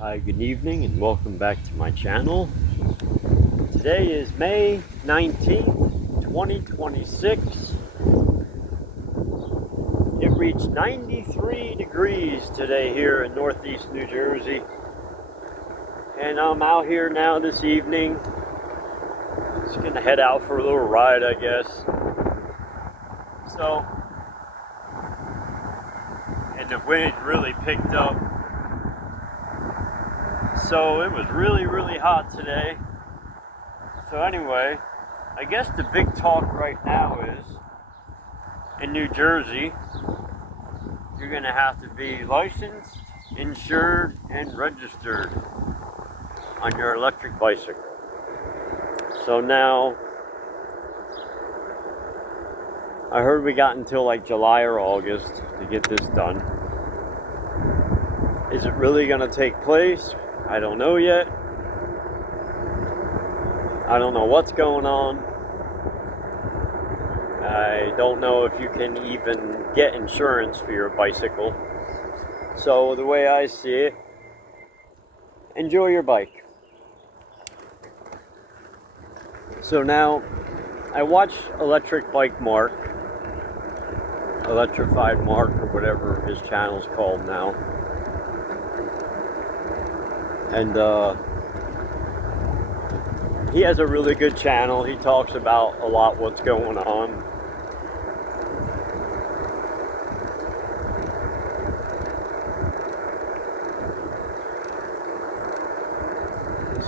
Hi, good evening, and welcome back to my channel. Today is May 19th, 2026. It reached 93 degrees today here in northeast New Jersey. And I'm out here now this evening. Just gonna head out for a little ride, I guess. And the wind really picked up. So it was really hot today. So anyway, I guess the big talk right now is in New Jersey, you're gonna have to be licensed, insured, and registered on your electric bicycle. So now, I heard we got until like July or August to get this done. Is it really gonna take place? I don't know yet. I don't know what's going on. I don't know if you can even get insurance for your bicycle. So the way I see it, enjoy your bike. So now, I watch Electrified Mark, or whatever his channel's called now. And he has a really good channel. He talks about a lot what's going on.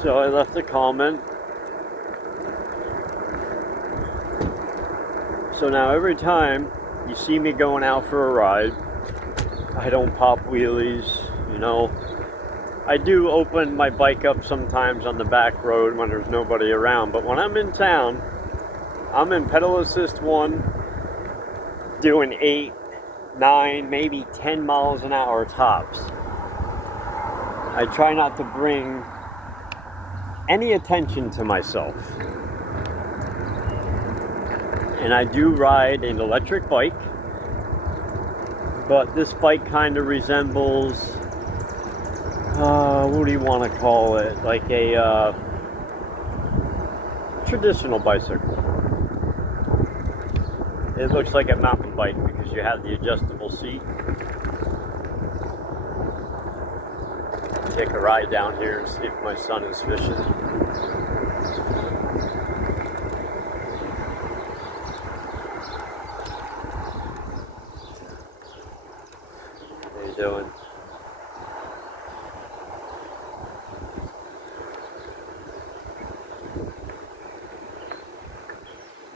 So I left a comment. So now every time you see me going out for a ride, I don't pop wheelies, you know. I do open my bike up sometimes on the back road when there's nobody around, but when I'm in town, I'm in pedal assist 1, doing 8, 9, maybe 10 miles an hour tops. I try not to bring any attention to myself. And I do ride an electric bike, but this bike kind of resembles, what do you want to call it? Like a traditional bicycle. It looks like a mountain bike because you have the adjustable seat. Take a ride down here and see if my son is fishing. How you doing?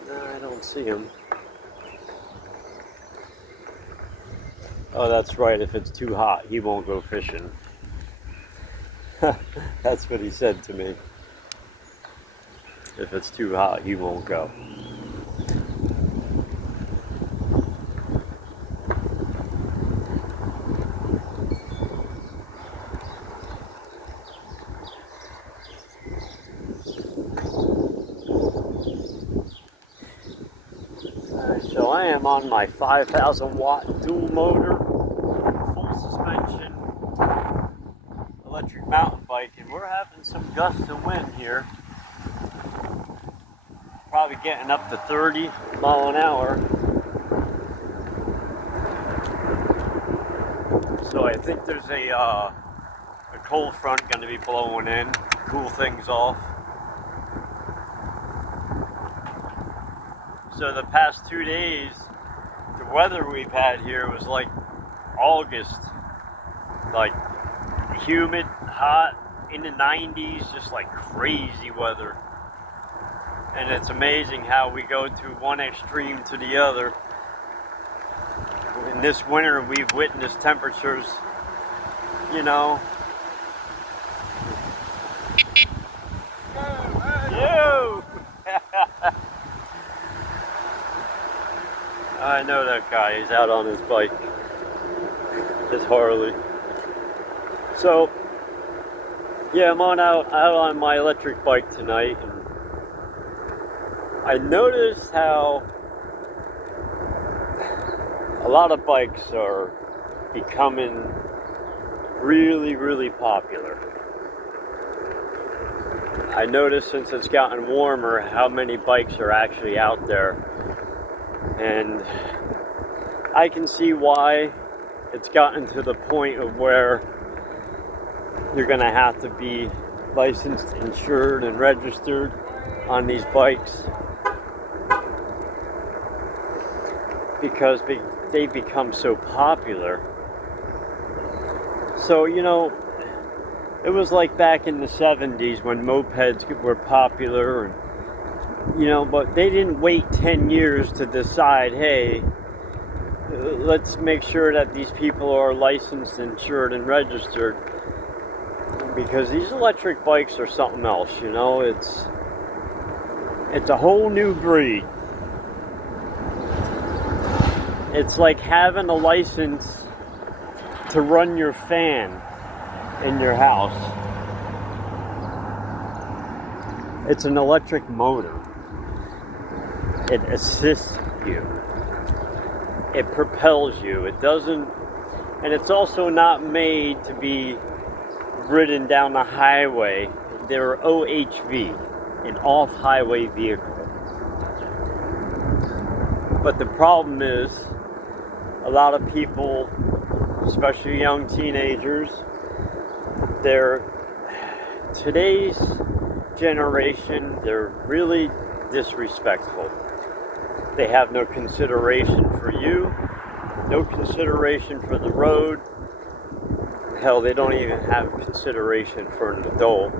No, I don't see him. Oh, that's right. If it's too hot, he won't go fishing. That's what he said to me. If it's too hot, he won't go. So I am on my 5,000 watt dual motor, full suspension, electric mountain bike, and we're having some gusts of wind here. Probably getting up to 30 mile an hour. So I think there's a cold front going to be blowing in, cool things off. So the past 2 days, the weather we've had here was like August, like humid, hot, in the 90s, just like crazy weather. And it's amazing how we go to one extreme to the other. In this winter, we've witnessed temperatures, you know. Yo! I know that guy. He's out on his bike, his Harley. So, yeah, I'm out on my electric bike tonight, and I noticed how a lot of bikes are becoming really, really popular. I noticed since it's gotten warmer how many bikes are actually out there, and I can see why it's gotten to the point of where you're gonna have to be licensed, insured, and registered on these bikes, because they become so popular. So, it was like back in the 70s when mopeds were popular, and but they didn't wait 10 years to decide, hey, let's make sure that these people are licensed, insured, and registered, because these electric bikes are something else. It's a whole new breed. It's like having a license to run your fan in your house. It's an electric motor. It assists you. It propels you. It doesn't, and it's also not made to be ridden down the highway. They're OHV, an off-highway vehicle. But the problem is, a lot of people, especially young teenagers, today's generation, they're really disrespectful. They have no consideration for you, no consideration for the road. Hell, they don't even have consideration for an adult.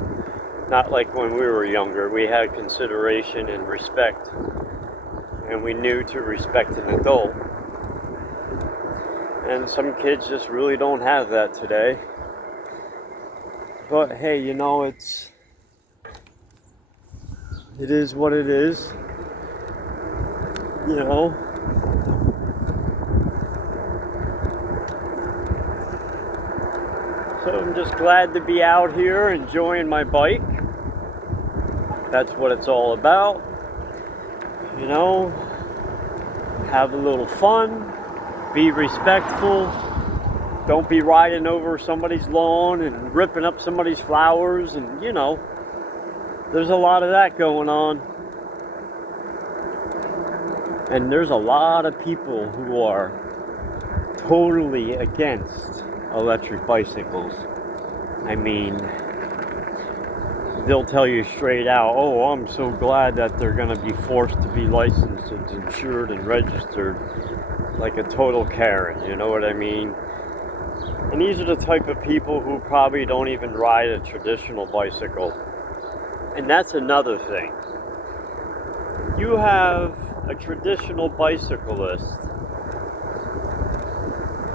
Not like when we were younger. We had consideration and respect, and we knew to respect an adult. And some kids just really don't have that today. But hey, it is what it is. So I'm just glad to be out here enjoying my bike. That's what it's all about. Have a little fun, be respectful, don't be riding over somebody's lawn and ripping up somebody's flowers, and there's a lot of that going on. And there's a lot of people who are totally against electric bicycles. I mean, they'll tell you straight out, oh, I'm so glad that they're going to be forced to be licensed and insured and registered, like a total Karen, you know what I mean? And these are the type of people who probably don't even ride a traditional bicycle. And that's another thing. You have a traditional bicyclist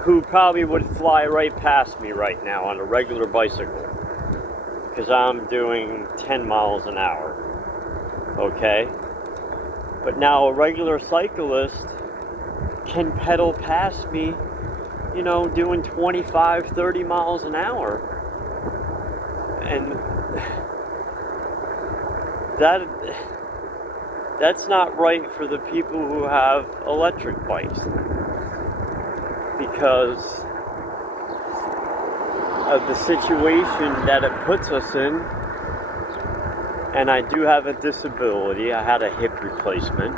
who probably would fly right past me right now on a regular bicycle, because I'm doing 10 miles an hour, okay? But now a regular cyclist can pedal past me, doing 25, 30 miles an hour. And that's not right for the people who have electric bikes, because of the situation that it puts us in. And I do have a disability. I had a hip replacement.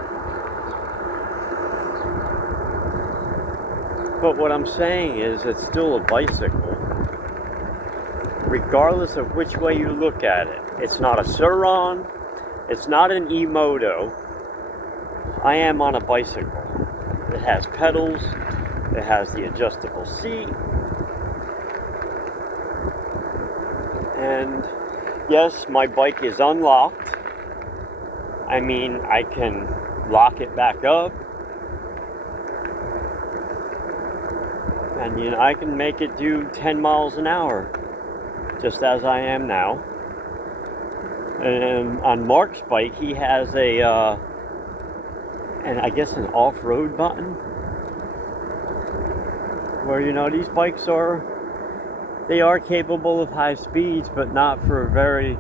But what I'm saying is, it's still a bicycle, regardless of which way you look at it. It's not a Suron. It's not an e-moto. I am on a bicycle. It has pedals. It has the adjustable seat. And yes, my bike is unlocked. I mean, I can lock it back up. And I can make it do 10 miles an hour, just as I am now. And on Mark's bike, he has an off-road button, where these bikes are capable of high speeds, but not for a very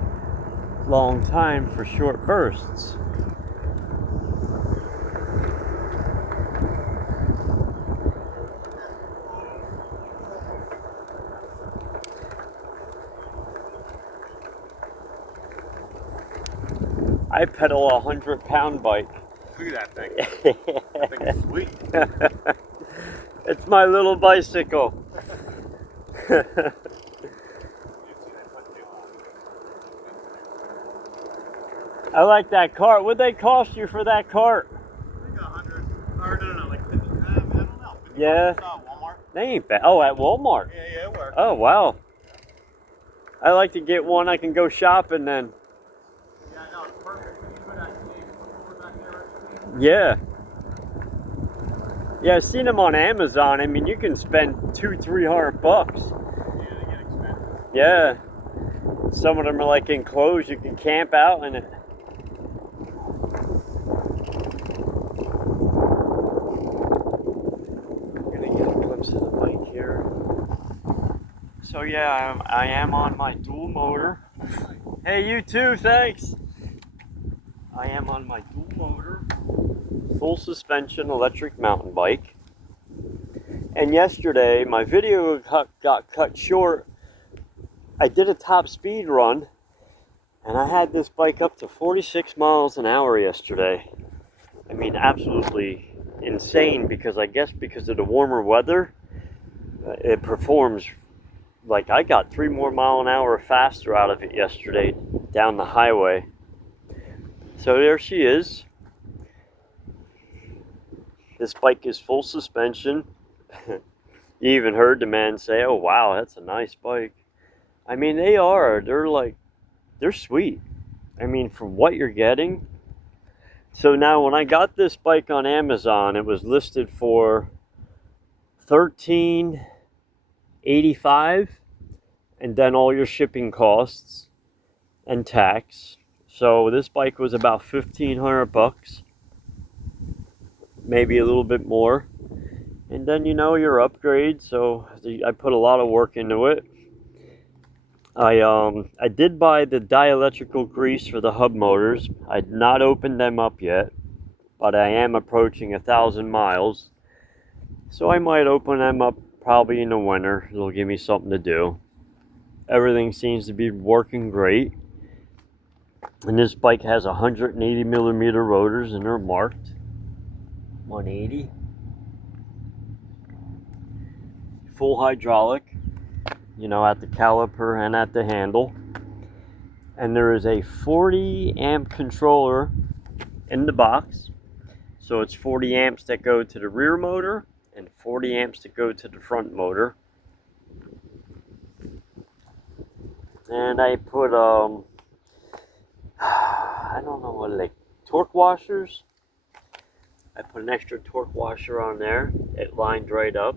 long time, for short bursts. I pedal a 100-pound bike. Look at that thing. That thing is sweet. It's my little bicycle. I like that cart. What'd they cost you for that cart? I think 100. Or no, like 50. I don't know. 50 Yeah. Walmart. They ain't bad. Oh, at Walmart. Yeah, it works. Oh, wow. I like to get one I can go shopping then. Yeah, I know. It's perfect. You put that back there. Yeah. Yeah, I've seen them on Amazon. I mean, you can spend $200-300 bucks. Yeah, they get expensive. Yeah. Some of them are like enclosed. You can camp out in it. I'm gonna get a glimpse of the bike here. So yeah, I am on my dual motor. Hey, you too, thanks. I am on my dual motor, full suspension electric mountain bike. And yesterday, my video got cut short. I did a top speed run, and I had this bike up to 46 miles an hour yesterday. I mean, absolutely insane, because I guess because of the warmer weather, it performs like I got 3 more mile an hour faster out of it yesterday down the highway. So there she is. This bike is full suspension. You even heard the man say, "Oh wow, that's a nice bike." I mean, they are. They're sweet. I mean, for what you're getting. So now when I got this bike on Amazon, it was listed for $13.85, and then all your shipping costs and tax. So this bike was about 1,500 bucks, maybe a little bit more. And then, you know, your upgrade. So I put a lot of work into it. I did buy the dielectrical grease for the hub motors. I'd not opened them up yet, but I am approaching 1,000 miles. So I might open them up probably in the winter. It'll give me something to do. Everything seems to be working great. And this bike has 180 millimeter rotors, and they're marked 180. Full hydraulic, you know, at the caliper and at the handle. And there is a 40 amp controller in the box. So it's 40 amps that go to the rear motor and 40 amps that go to the front motor. And I put I don't know what, like torque washers. I put an extra torque washer on there. It lined right up.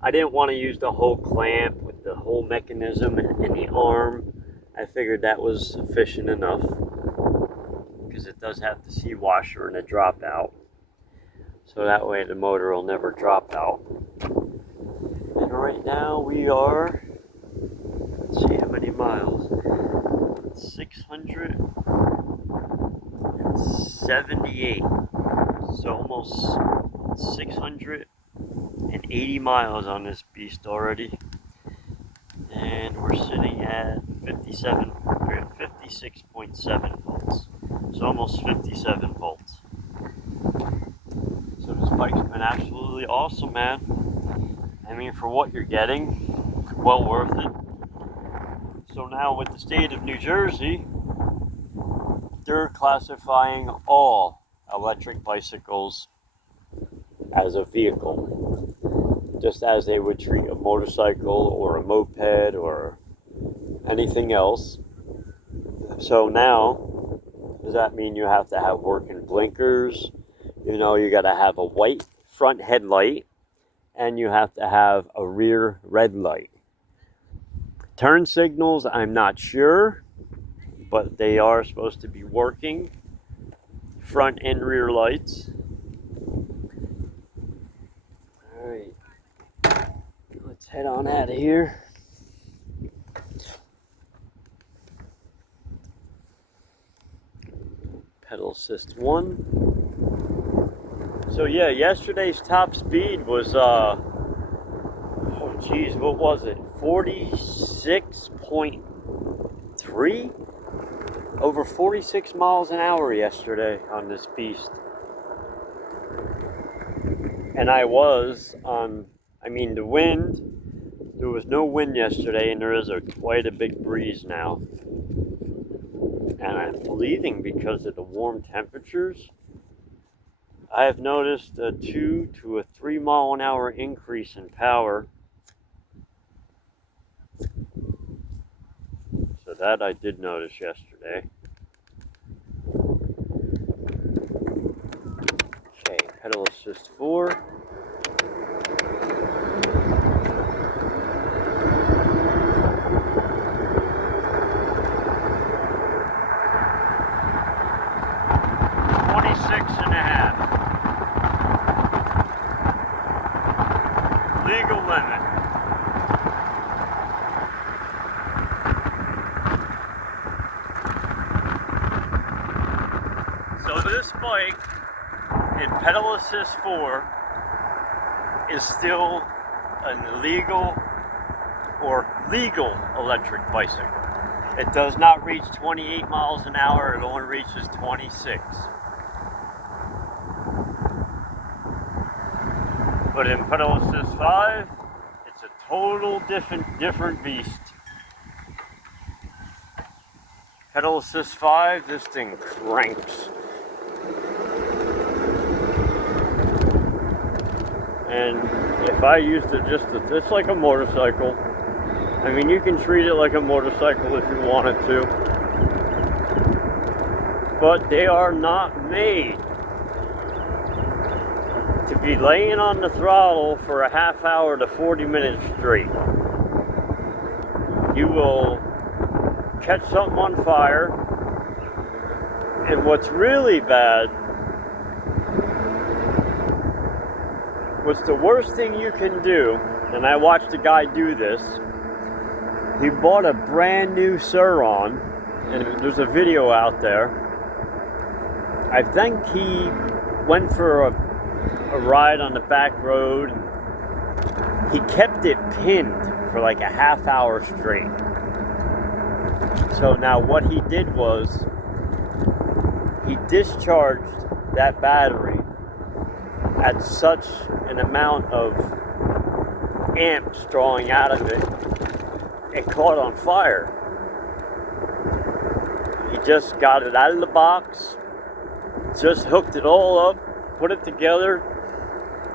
I didn't want to use the whole clamp with the whole mechanism and the arm. I figured that was sufficient enough, because it does have the C washer and a dropout. So that way the motor will never drop out. And right now we are, let's see how many miles. 678. So almost 680 miles on this beast already. And we're sitting at 56.7 volts. So almost 57 volts. So this bike's been absolutely awesome, man. I mean, for what you're getting, well worth it. So now with the state of New Jersey, they're classifying all electric bicycles as a vehicle, just as they would treat a motorcycle or a moped or anything else. So now, does that mean you have to have working blinkers? You know, you got to have a white front headlight, and you have to have a rear red light. Turn signals, I'm not sure, but they are supposed to be working. Front and rear lights. Alright, let's head on out of here. Pedal assist 1. So yeah, yesterday's top speed was, oh geez, what was it? 46.3? Over 46 miles an hour yesterday on this beast. And I was on, the wind, there was no wind yesterday, and there is quite a big breeze now. And I'm believing because of the warm temperatures, I have noticed a 2 to a 3 mile an hour increase in power. So that I did notice yesterday. Okay, pedal assist 4. Legal limit. So this bike in pedal assist 4 is still an illegal or legal electric bicycle. It does not reach 28 miles an hour, it only reaches 26. But in pedal assist 5, it's a total different beast. Pedal assist 5, this thing cranks. And if I used it it's like a motorcycle. You can treat it like a motorcycle if you wanted to. But they are not made to be laying on the throttle for a half hour to 40 minutes straight. You will catch something on fire, and what's really bad, what's the worst thing you can do, and I watched a guy do this. He bought a brand new Sur-Ron, and there's a video out there. I think he went for a ride on the back road. He kept it pinned for like a half hour straight. So now what he did was he discharged that battery at such an amount of amps drawing out of it, it caught on fire. He just got it out of the box, just hooked it all up, put it together,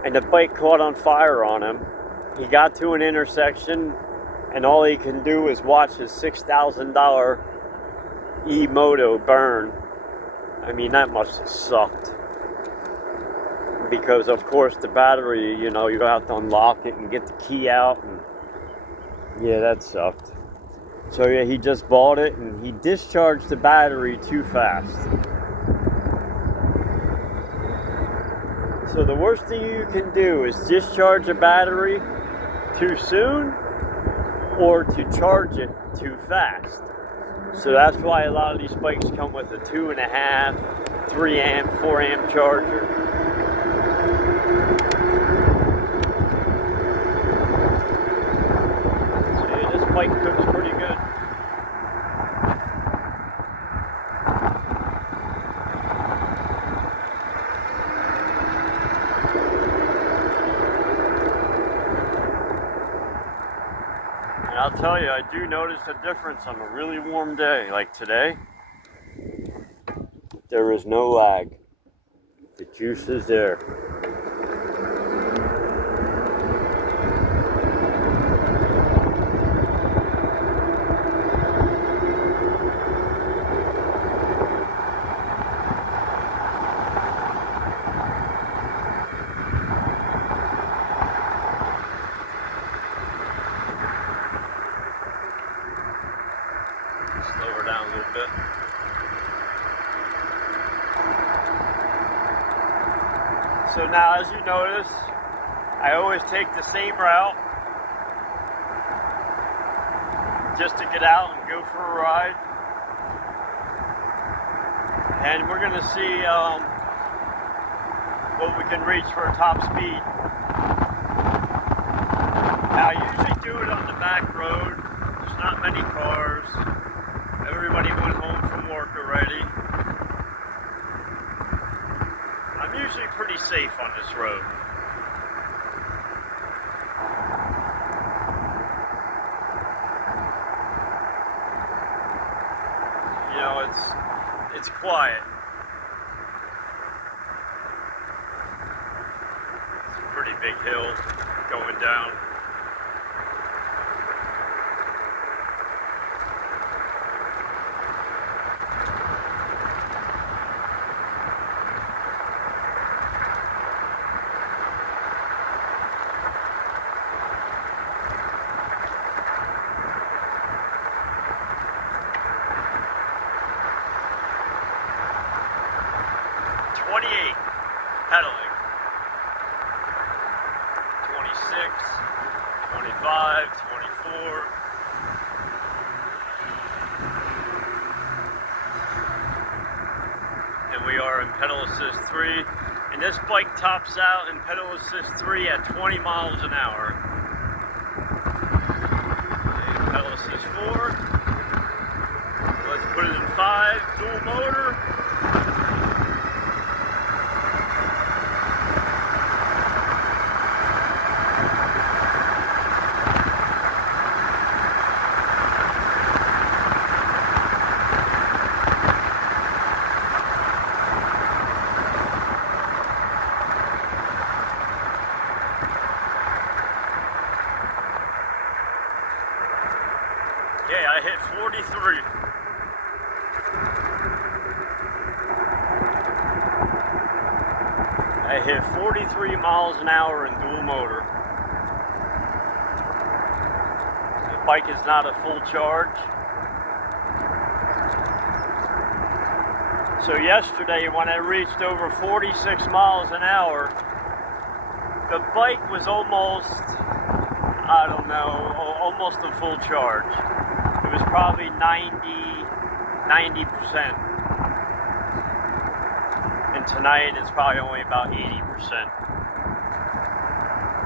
and the bike caught on fire on him. He got to an intersection, and all he can do is watch his $6,000 e-moto burn. That must have sucked. Because, of course, the battery, you have to unlock it and get the key out. And yeah, that sucked. So, yeah, he just bought it, and he discharged the battery too fast. So the worst thing you can do is discharge a battery too soon or to charge it too fast. So that's why a lot of these bikes come with a 2.5, 3 amp, 4 amp charger. So yeah, this bike cooks pretty good. And I'll tell you, I do notice a difference on a really warm day like today. There is no lag. The juice is there. Slow her down a little bit. So now, as you notice, I always take the same route just to get out and go for a ride. And we're going to see what we can reach for a top speed. Now, I usually do it on the back road. There's not many cars. Everybody went home from work. work already. I'm usually pretty safe on this road. You know, it's quiet. It's a pretty big hill going down. Pedaling. 26, 25, 24. And we are in pedal assist 3. And this bike tops out in pedal assist 3 at 20 miles an hour. And pedal assist 4. Let's put it in 5, dual motor. Okay, I hit 43. I hit 43 miles an hour in dual motor. The bike is not a full charge. So yesterday when I reached over 46 miles an hour, the bike was almost, I don't know, almost a full charge. It was probably 90%. And tonight it's probably only about 80%.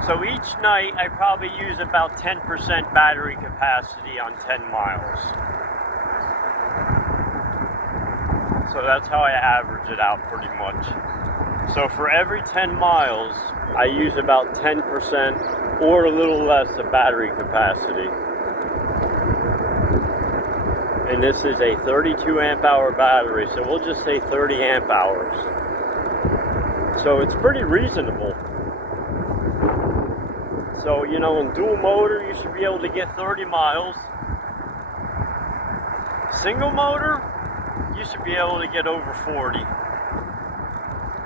So each night I probably use about 10% battery capacity on 10 miles. So that's how I average it out pretty much. So for every 10 miles, I use about 10% or a little less of battery capacity. And this is a 32 amp hour battery, so we'll just say 30 amp hours. So it's pretty reasonable. So, you know, in dual motor, you should be able to get 30 miles. Single motor, you should be able to get over 40.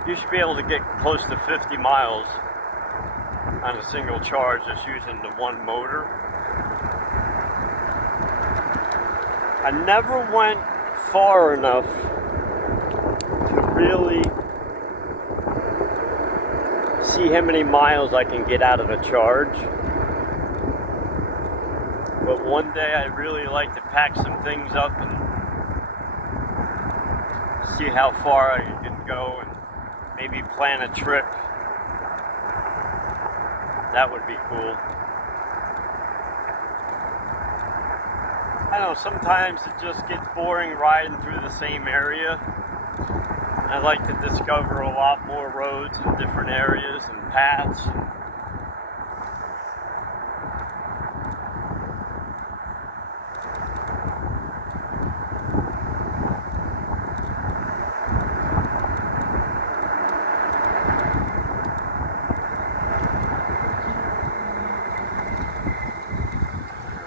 You should be able to get close to 50 miles on a single charge just using the one motor. I never went far enough to really see how many miles I can get out of a charge. But one day I'd really like to pack some things up and see how far I can go and maybe plan a trip. That would be cool. I don't know, sometimes it just gets boring riding through the same area. I like to discover a lot more roads in different areas and paths.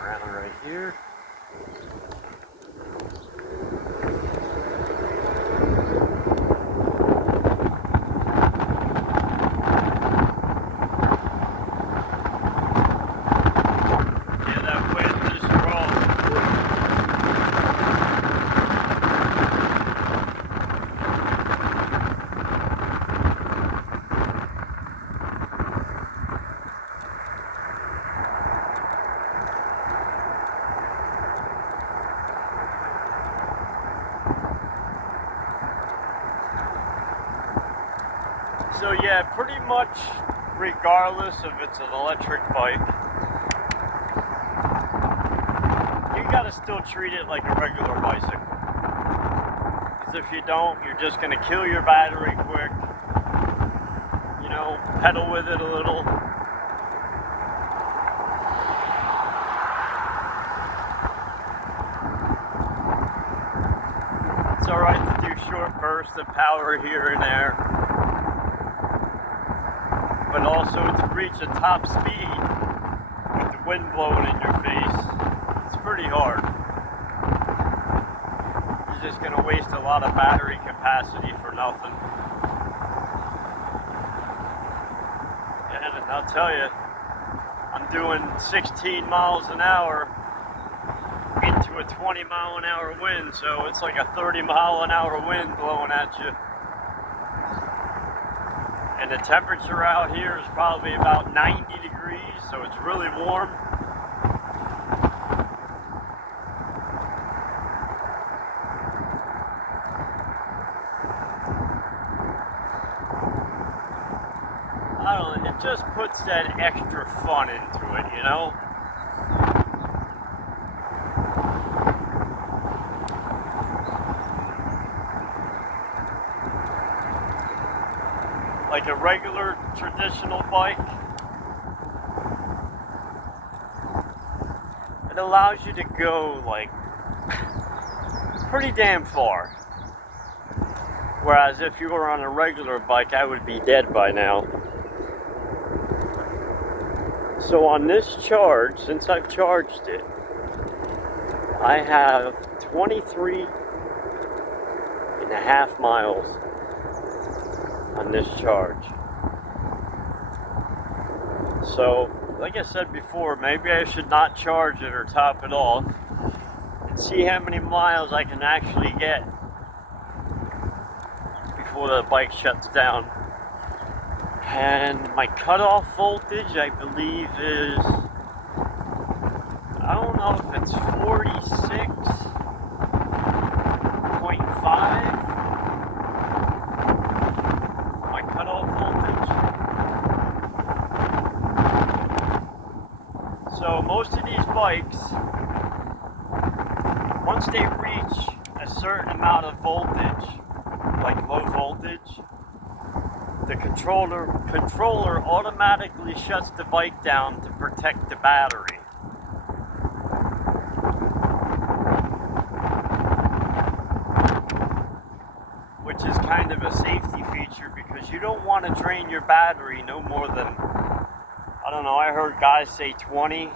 Around right here. So yeah, pretty much regardless if it's an electric bike, you gotta still treat it like a regular bicycle. Because if you don't, you're just going to kill your battery quick. You know, pedal with it a little. It's alright to do short bursts of power here and there, but also to reach a top speed with the wind blowing in your face, it's pretty hard. You're just going to waste a lot of battery capacity for nothing. And I'll tell you, I'm doing 16 miles an hour into a 20-mile-an-hour wind, so it's like a 30-mile-an-hour wind blowing at you. And the temperature out here is probably about 90 degrees, so it's really warm. I don't know, it just puts that extra fun into it, you know? Like a regular traditional bike, it allows you to go like pretty damn far. Whereas if you were on a regular bike, I would be dead by now. So on this charge, since I've charged it, I have 23.5 miles on this charge. So, like I said before, maybe I should not charge it or top it off and see how many miles I can actually get before the bike shuts down. And my cutoff voltage, I believe, is, I don't know if it's 46.5. My cutoff voltage. So most of these bikes, once they reach a certain amount of voltage, like low voltage, the controller automatically shuts the bike down to protect the battery. Which is kind of a safety feature because you don't want to drain your battery no more than, I don't know, I heard guys say 20,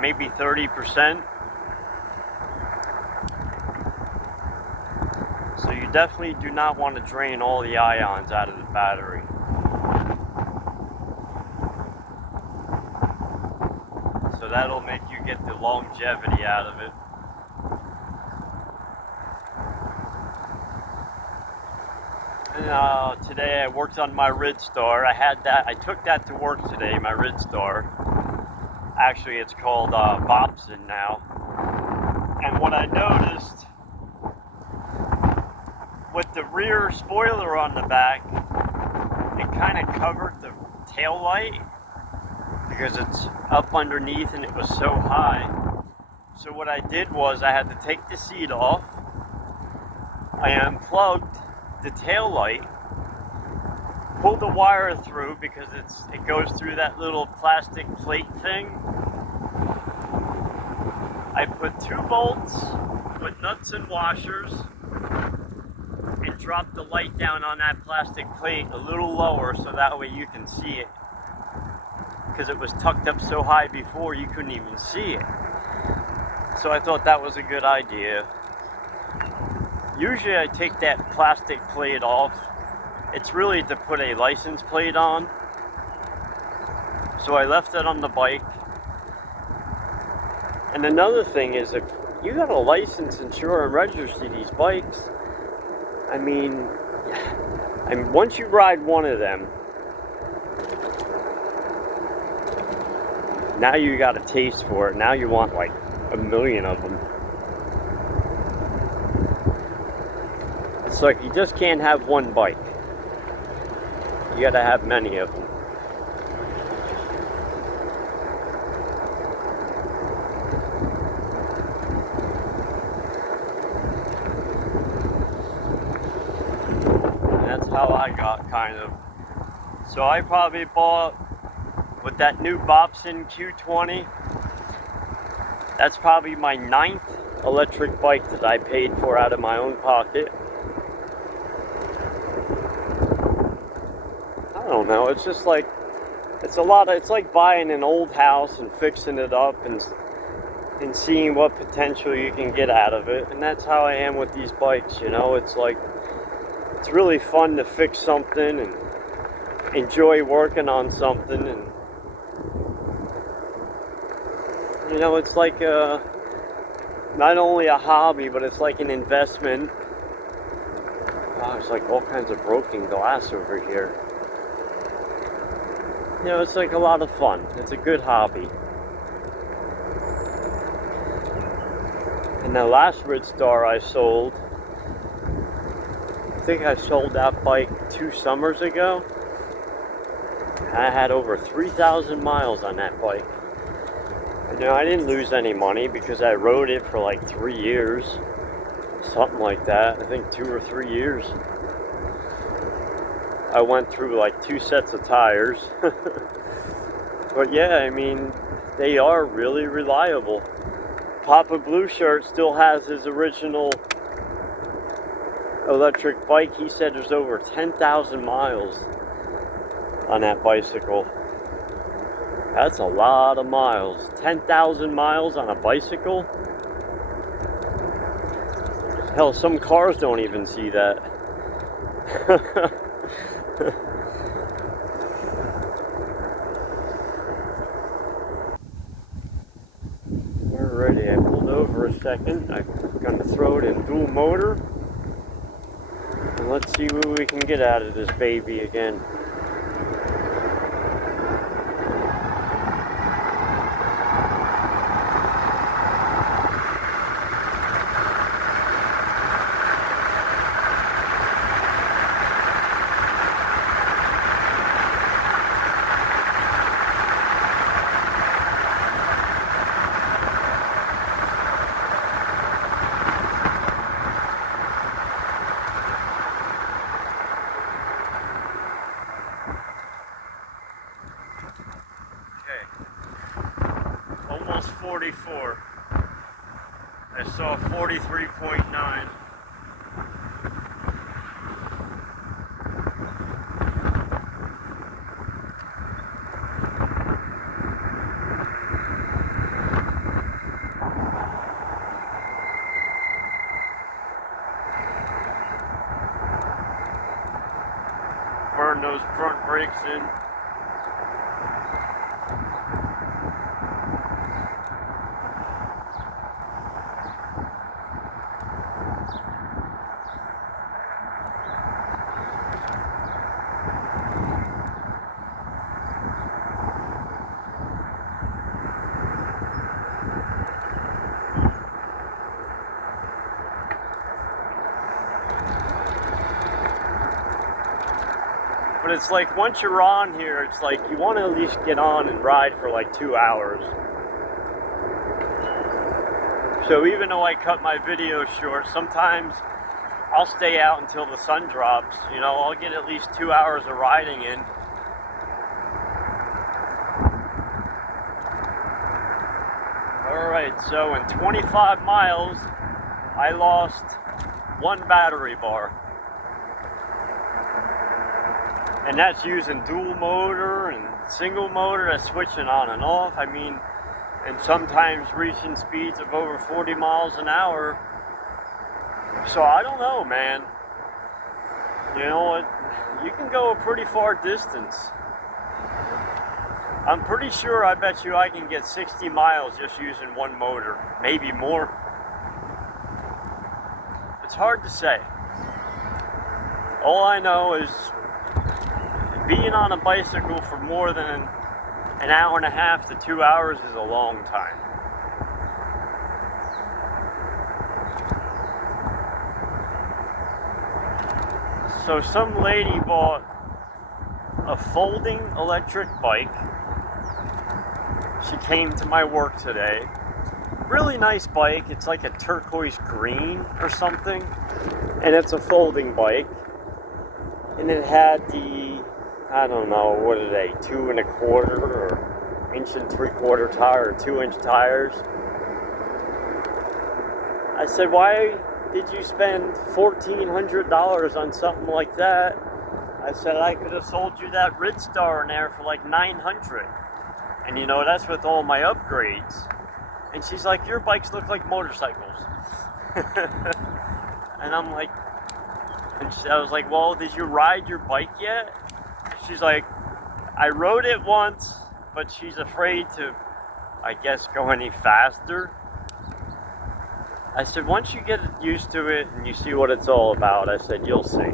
maybe 30%. So you definitely do not want to drain all the ions out of the battery. So that'll make you get the longevity out of it. And today I worked on my Ridstar. I took that to work today, my Ridstar. Actually, it's called Bobson now. And what I noticed, with the rear spoiler on the back, it kind of covered the tail light because it's up underneath and it was so high. So what I did was I had to take the seat off. I unplugged the tail light, pulled the wire through because it goes through that little plastic plate thing. I put 2 bolts with nuts and washers and dropped the light down on that plastic plate a little lower so that way you can see it, because it was tucked up so high before you couldn't even see it. So I thought that was a good idea. Usually I take that plastic plate off. It's really to put a license plate on. So I left it on the bike. And another thing is, if you got a license, insure, and register these bikes, I mean, once you ride one of them, now you got a taste for it. Now you want like a million of them. It's like you just can't have one bike. You gotta have many of them. how I got, kind of. So I probably bought, with that new Bobson Q20, that's probably my 9th electric bike that I paid for out of my own pocket. I don't know, it's just like, it's like buying an old house and fixing it up and seeing what potential you can get out of it. And that's how I am with these bikes, you know. It's like, it's really fun to fix something and enjoy working on something, and you know, it's like not only a hobby, but it's like an investment. Oh, there's like all kinds of broken glass over here. You know, it's like a lot of fun. It's a good hobby. And the last Ridstar I sold, I think I sold that bike 2 summers ago. I had over 3,000 miles on that bike. And, you know, I didn't lose any money because I rode it for like 3 years. Something like that. I think 2 or 3 years. I went through like 2 sets of tires. But yeah, I mean, they are really reliable. Papa Blue Shirt still has his original electric bike. He said there's over 10,000 miles on that bicycle. That's a lot of miles. 10,000 miles on a bicycle? Hell, some cars don't even see that. Alrighty, I pulled over a second. I'm gonna throw it in dual motor. And let's see what we can get out of this baby again. Almost 44. I saw 43.9. Burn those front brakes in. But it's like, once you're on here, it's like you want to at least get on and ride for like 2 hours. So even though I cut my videos short, sometimes I'll stay out until the sun drops. You know, I'll get at least 2 hours of riding in. Alright, so in 25 miles, I lost 1 battery bar. And that's using dual motor and single motor, that's switching on and off. I mean, and sometimes reaching speeds of over 40 miles an hour. So I don't know, man. You know what? You can go a pretty far distance. I'm pretty sure, I bet you I can get 60 miles just using 1 motor, maybe more. It's hard to say. All I know is being on a bicycle for more than an hour and a half to 2 hours is a long time. So some lady bought a folding electric bike. She came to my work today. Really nice bike. It's like a turquoise green or something. And it's a folding bike. and it had the, I don't know, what are they, 2 1/4 or 1 3/4 tire or 2-inch tires. I said, why did you spend $1,400 on something like that? I said, I could have sold you that Ridstar in there for like $900. And you know, that's with all my upgrades. And she's like, your bikes look like motorcycles. And I'm like, I was like, well, did you ride your bike yet? She's like, I rode it once, but she's afraid to, I guess, go any faster. I said, once you get used to it and you see what it's all about, I said, you'll see.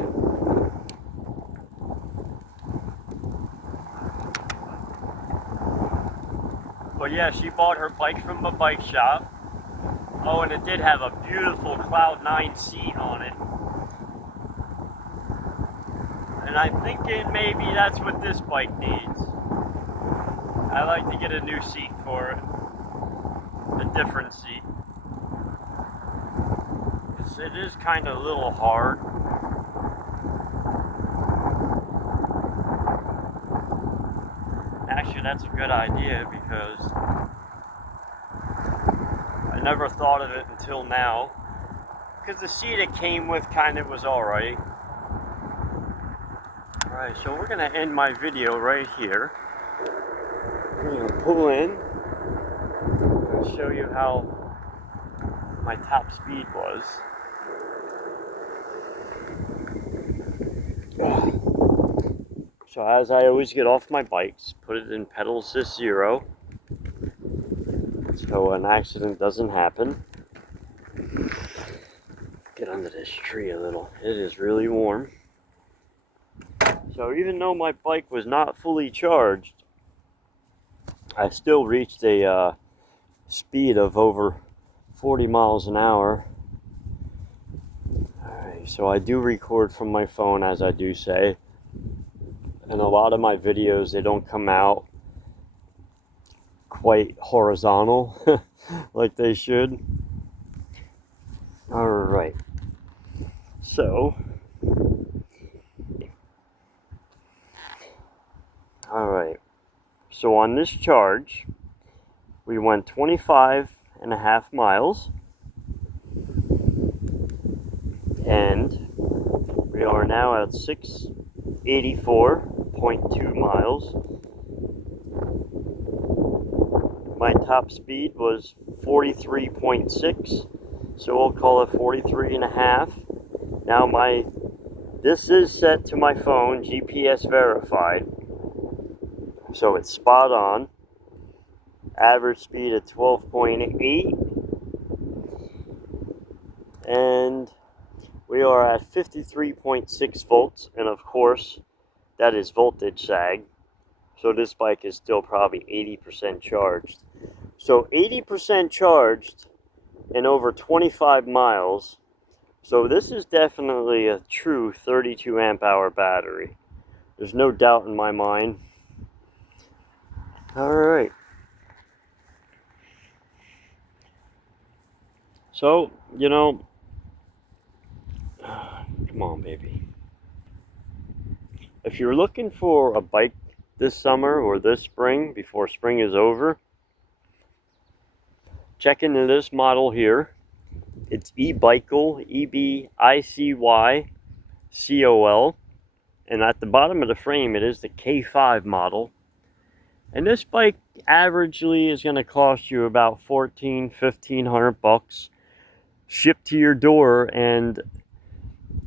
But yeah, she bought her bike from a bike shop. Oh, and it did have a beautiful Cloud 9 seat on it. And I'm thinking maybe that's what this bike needs. I like to get a new seat for it. A different seat. It is kind of a little hard. Actually, that's a good idea because I never thought of it until now. Because the seat it came with kind of was alright. Alright, so we're going to end my video right here. I'm going to pull in and show you how my top speed was. So as I always get off my bikes, put it in pedal assist 0 so an accident doesn't happen. Get under this tree a little. It is really warm. So even though my bike was not fully charged, I still reached a speed of over 40 miles an hour. Alright, so I do record from my phone, as I do say. And a lot of my videos, they don't come out quite horizontal like they should. Alright. So, alright. So on this charge, we went 25.5 miles. And we are now at 684.2 miles. My top speed was 43.6, so we'll call it 43.5. Now this is set to my phone, GPS verified, so it's spot on. Average speed at 12.8, and we are at 53.6 volts, and of course, that is voltage sag. So this bike is still probably 80% charged. So 80% charged in over 25 miles. So this is definitely a true 32 amp hour battery. There's no doubt in my mind. Alright. So, you know, come on, baby. If you're looking for a bike this summer or this spring, before spring is over, check into this model here. It's eBicol, E-B-I-C-Y-C-O-L. And at the bottom of the frame, it is the K5 model. And this bike averagely is going to cost you about $1,400-1,500 shipped to your door. And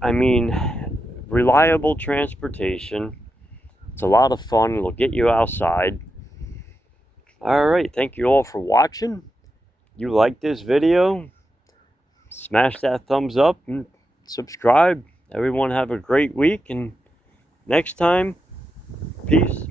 I mean, reliable transportation. It's a lot of fun. It'll get you outside. Alright, thank you all for watching. You like this video? Smash that thumbs up and subscribe. Everyone have a great week, and next time, peace.